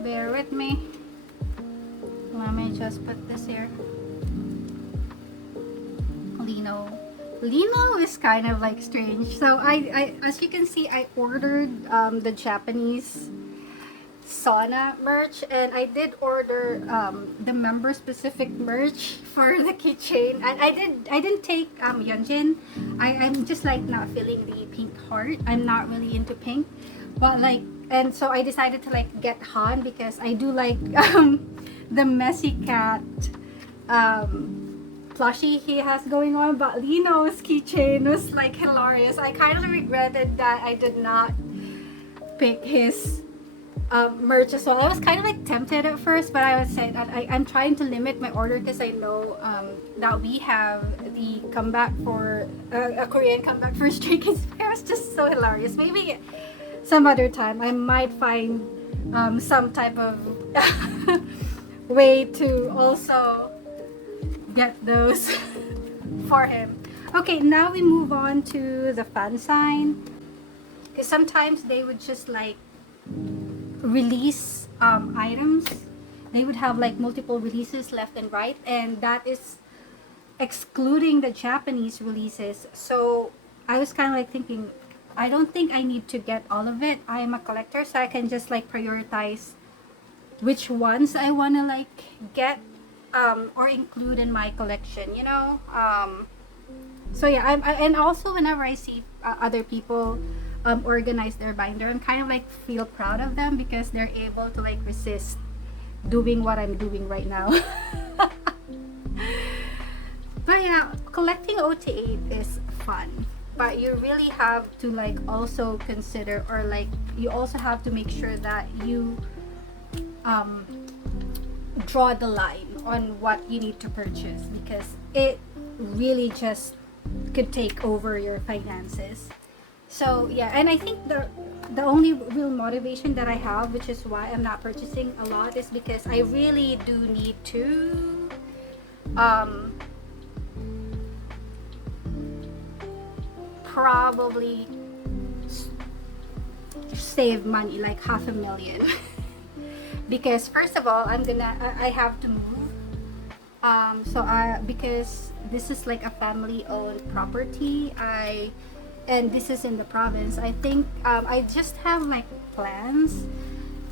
bear with me. Let me just put this here. Lino is kind of like strange. So I as you can see, I ordered the Japanese sauna merch, and I did order the member specific merch for the keychain, and I didn't take Hyunjin. I'm just like not feeling the pink heart. I'm not really into pink, but like, and so I decided to like get Han, because I do like the messy cat plushie he has going on. But Lino's keychain was like hilarious. I kind of regretted that I did not pick his merch as well. I was kind of like tempted at first, but I was saying that I'm trying to limit my order, because I know that we have the comeback for a Korean comeback for Stray Kids. It was just so hilarious. Maybe some other time I might find some type of way to also get those for him. Okay, now we move on to the fan sign, because sometimes they would just like release items. They would have like multiple releases left and right, and that is excluding the Japanese releases. So I was kind of like thinking, I don't think I need to get all of it. I am a collector, so I can just like prioritize which ones I want to like get or include in my collection, you know. So yeah, and also whenever I see other people organize their binder, I'm kind of like feel proud of them, because they're able to like resist doing what I'm doing right now. But yeah, collecting OT8 is fun, but you really have to like also consider, or like you also have to make sure that you draw the line on what you need to purchase, because it really just could take over your finances. So yeah, and I think the only real motivation that I have, which is why I'm not purchasing a lot, is because I really do need to probably save money like $500,000 because first of all I have to move, because this is like a family owned property, and this is in the province. I think I just have like plans,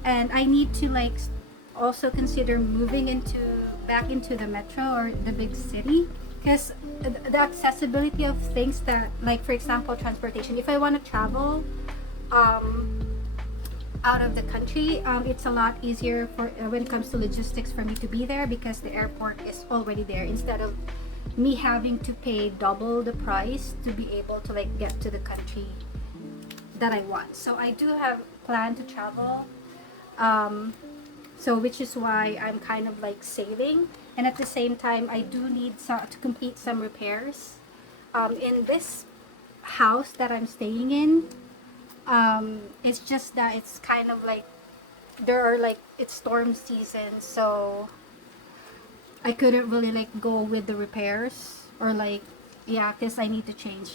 and I need to like also consider moving back into the metro or the big city, because the accessibility of things, that like for example transportation, if I want to travel out of the country, it's a lot easier for when it comes to logistics for me to be there, because the airport is already there, instead of me having to pay double the price to be able to like get to the country that I want. So I do have plan to travel, so which is why I'm kind of like saving, and at the same time I do need to complete some repairs in this house that I'm staying in. It's just that it's kind of like it's storm season, so I couldn't really like go with the repairs, or like, yeah, because I need to change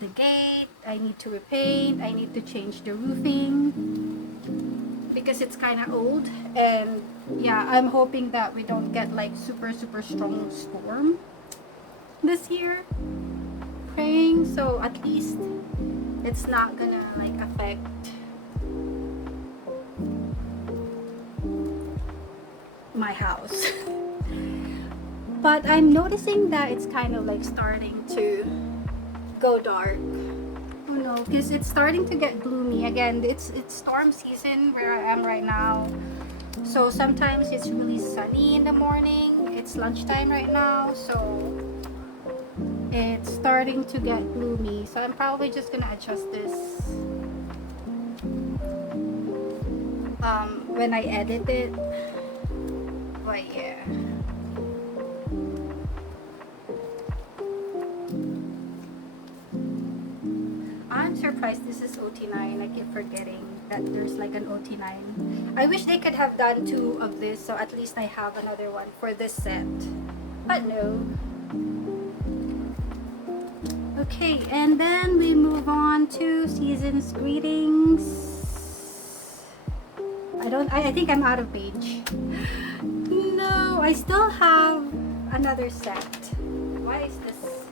the gate, I need to repaint, I need to change the roofing because it's kind of old. And yeah, I'm hoping that we don't get like super strong storm this year, praying, so at least it's not gonna like affect my house. But I'm noticing that it's kind of like starting to go dark. Oh no, because it's starting to get gloomy again. It's storm season where I am right now, so sometimes it's really sunny in the morning. It's lunchtime right now, so it's starting to get gloomy, so I'm probably just gonna adjust this when I edit it. But yeah, I'm surprised this is OT9. I keep forgetting that there's like an OT9. I wish they could have done 2 of this, so at least I have another one for this set, but no. Okay, and then we move on to season's greetings. I think I'm out of page. No, I still have another set. Why is this?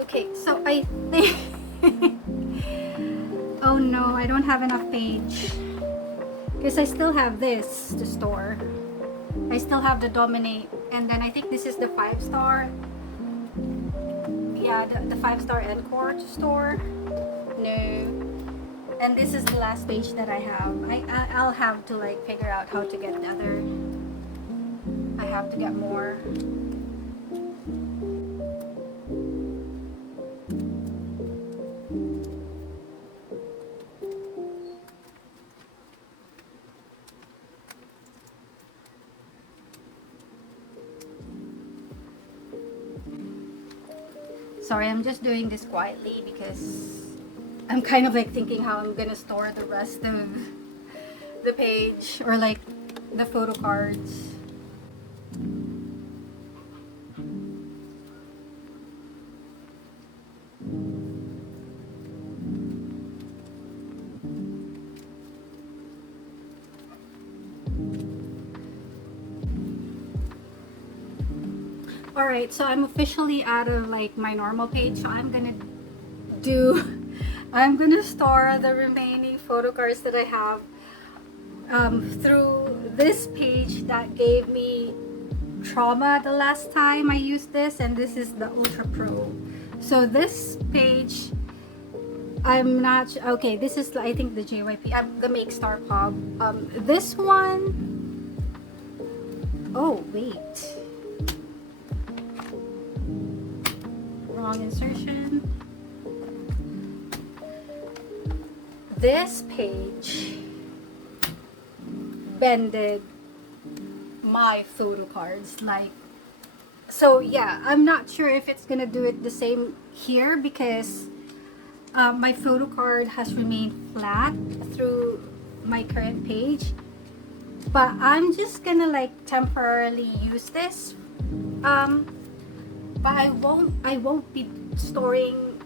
Okay, so I think oh no, I don't have enough page, because I still have this to store. I still have the Dominate, and then I think this is the 5-star. Yeah, the 5-star Encore to store. No. And this is the last page that I have. I'll have to like figure out how to get the other. I have to get more. Sorry, I'm just doing this quietly because I'm kind of like thinking how I'm gonna store the rest of the page, or like the photo cards. Alright, so I'm officially out of like my normal page, so I'm gonna store the remaining photo cards that I have through this page that gave me trauma the last time I used this, and this is the Ultra Pro. So this page, I'm not okay, this is I think the JYP, the Make Star Pop. This one, oh wait, wrong insertion. This page bended my photo cards, like, so yeah, I'm not sure if it's gonna do it the same here, because my photo card has remained flat through my current page, but I'm just gonna like temporarily use this but I won't be storing,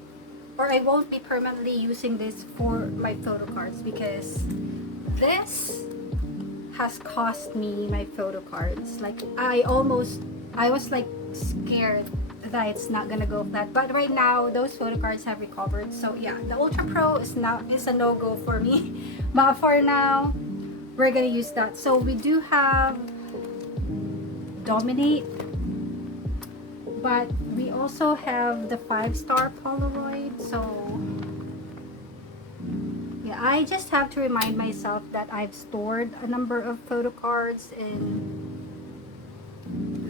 or I won't be permanently using this for my photo cards, because this has cost me my photo cards. Like I was like scared that it's not gonna go flat, but right now those photo cards have recovered. So yeah, the Ultra Pro is a no-go for me. But for now, we're gonna use that. So we do have Dominate, but we also have the 5-star Polaroid. So yeah, I just have to remind myself that I've stored a number of photo cards in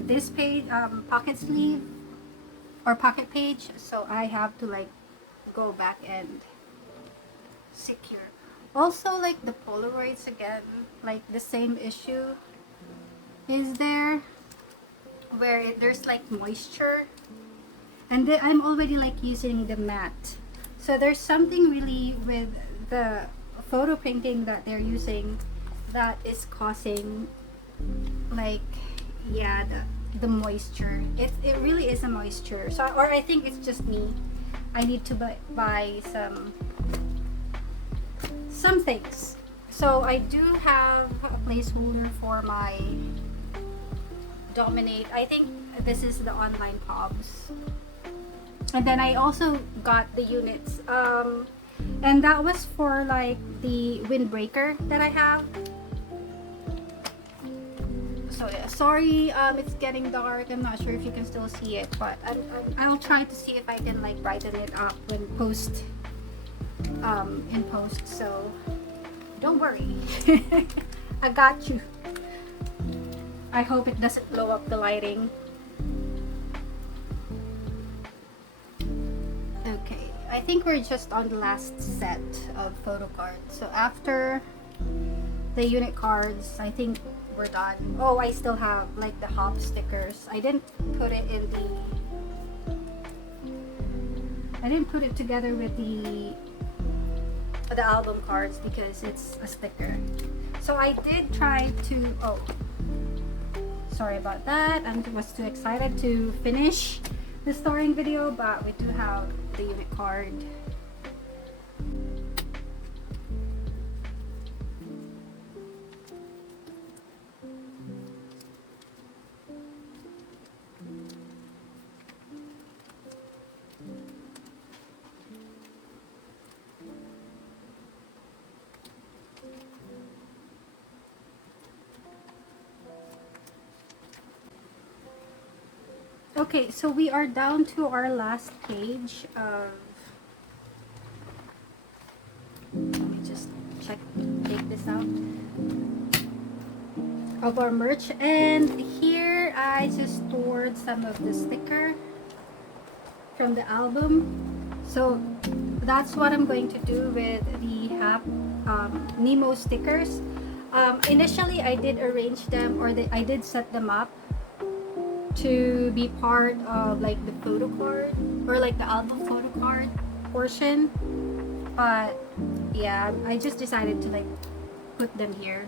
this page, pocket sleeve or pocket page, so I have to like go back and secure. Also, like the Polaroids again, like the same issue is there, where there's like moisture, and then I'm already like using the matte. So there's something really with the photo printing that they're using that is causing, like, yeah, the moisture. It really is a moisture. So, or I think it's just me. I need to buy some things. So I do have a placeholder for my Dominate. I think this is the online pubs. And then I also got the units. And that was for like the windbreaker that I have. So yeah, sorry, it's getting dark. I'm not sure if you can still see it, but I'll try to see if I can like brighten it up when in post. So don't worry, I got you. I hope it doesn't blow up the lighting. Okay, I think we're just on the last set of photo cards. So after the unit cards, I think we're done. Oh, I still have like the hop stickers. I didn't put it together with the album cards because it's a sticker. So I did try to, oh, sorry about that. I was too excited to finish the storing video, but we do have the unit card. Okay, so we are down to our last page of, let me just take this out, of our merch. And here I just stored some of the sticker from the album. So that's what I'm going to do with the Nemo stickers. Initially I did arrange them, or I did set them up to be part of like the photo card, or like the album photo card portion, but yeah, I just decided to like put them here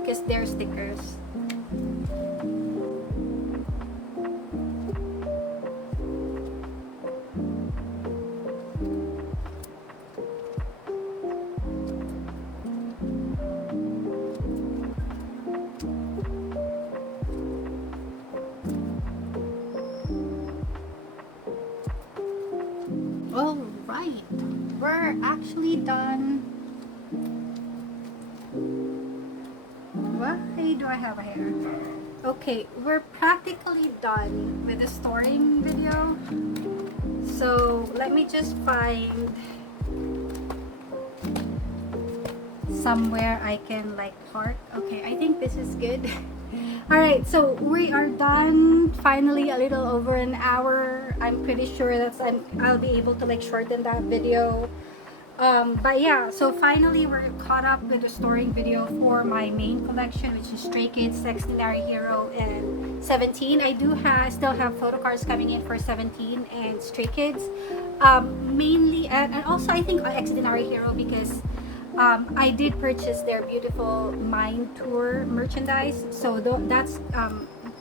because they're stickers. Alright, we're actually done. Why do I have a hair? Okay, we're practically done with the storing video. So let me just find somewhere I can like park. Okay, I think this is good. Alright, so we are done. Finally, a little over an hour. I'm pretty sure I'll be able to like shorten that video. But yeah, so finally we're caught up with the storing video for my main collection, which is Stray Kids, Xdinary Hero, and 17. I do still have photo cards coming in for 17 and Stray Kids. Mainly, and also I think Xdinary Hero, because I did purchase their beautiful Mind Tour merchandise, so that's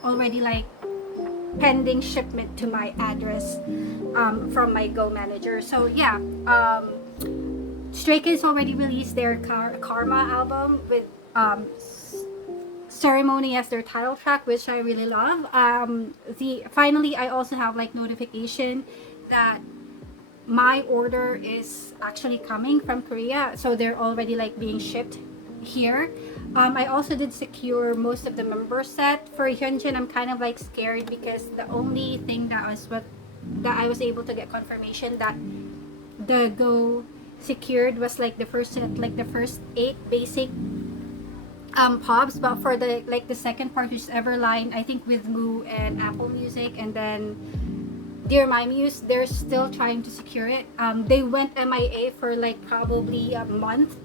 already like pending shipment to my address from my Go manager. So yeah, Stray Kids already released their Karma album with Ceremony as their title track, which I really love. Finally I also have like notification that my order is actually coming from Korea, so they're already like being shipped here. I also did secure most of the member set for Hyunjin. I'm kind of like scared because the only thing that I was able to get confirmation that the Go secured was like the first set, like the first 8 basic pubs, but for the like the second part, which is Everline, I think with Moo and Apple Music, and then Dear My Muse, they're still trying to secure it. They went MIA for like probably a month,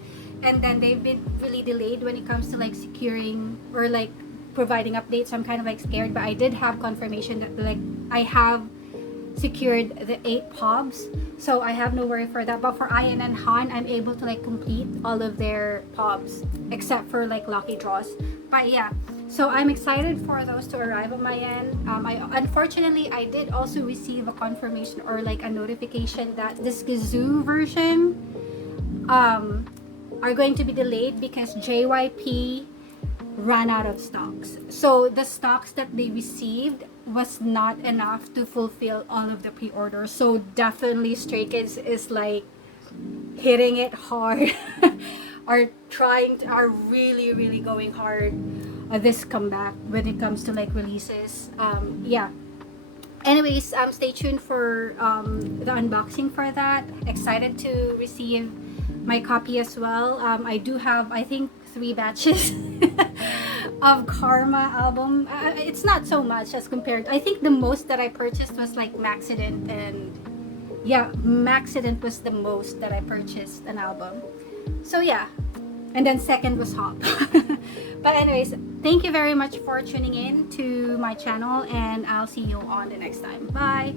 and then they've been really delayed when it comes to like securing or like providing updates. So I'm kind of like scared, but I did have confirmation that like I have secured the 8 pubs, so I have no worry for that. But for I.N and Han, I'm able to like complete all of their pubs except for like lucky draws. But yeah, so I'm excited for those to arrive on my end. Unfortunately I did also receive a confirmation or like a notification that this Gazoo version are going to be delayed because JYP ran out of stocks. So the stocks that they received was not enough to fulfill all of the pre-orders. So definitely Stray Kids is like hitting it hard are really going hard this comeback when it comes to like releases. Yeah, anyways, stay tuned for the unboxing for that. Excited to receive my copy as well. I do have, I think, 3 batches of Karma album. It's not so much as compared, I think the most that I purchased was like Maxident, and yeah, Maxident was the most that I purchased an album. So yeah, and then second was Hop. But anyways, thank you very much for tuning in to my channel, and I'll see you on the next time. Bye.